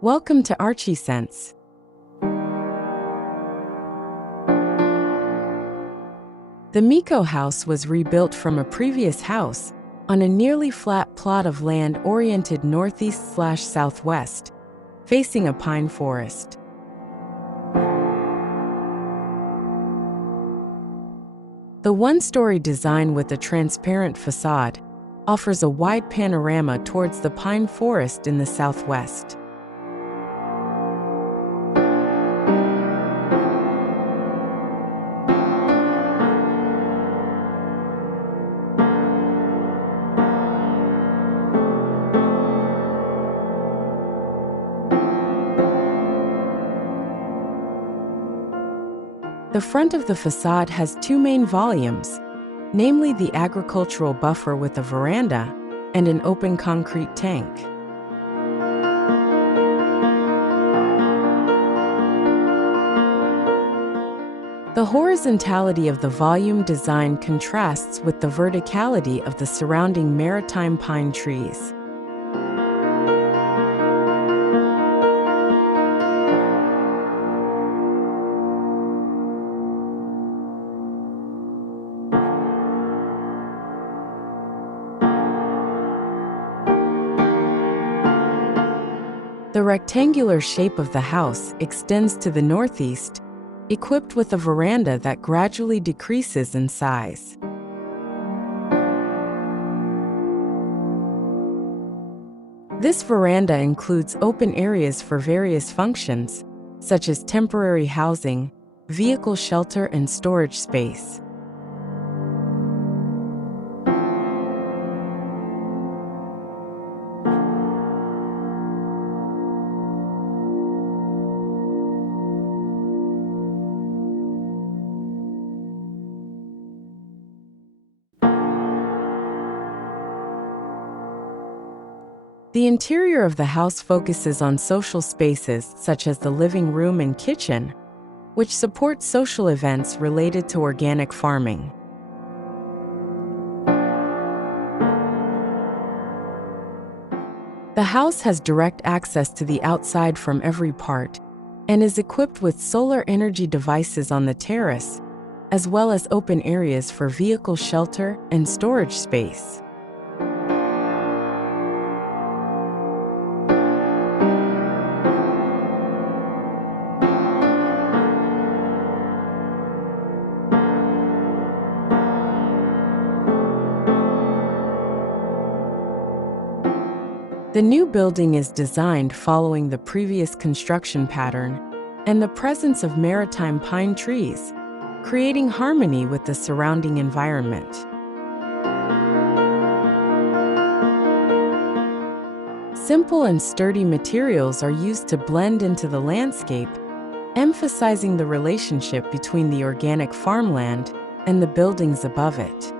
Welcome to Archiesense. The Meco House was rebuilt from a previous house on a nearly flat plot of land oriented northeast/southwest, facing a pine forest. The one-story design with a transparent facade offers a wide panorama towards the pine forest in the southwest. The front of the facade has two main volumes, namely the agricultural buffer with a veranda and an open concrete tank. The horizontality of the volume design contrasts with the verticality of the surrounding maritime pine trees. The rectangular shape of the house extends to the northeast, equipped with a veranda that gradually decreases in size. This veranda includes open areas for various functions, such as temporary housing, vehicle shelter, and storage space. The interior of the house focuses on social spaces such as the living room and kitchen, which support social events related to organic farming. The house has direct access to the outside from every part and is equipped with solar energy devices on the terrace, as well as open areas for vehicle shelter and storage space. The new building is designed following the previous construction pattern and the presence of maritime pine trees, creating harmony with the surrounding environment. Simple and sturdy materials are used to blend into the landscape, emphasizing the relationship between the organic farmland and the buildings above it.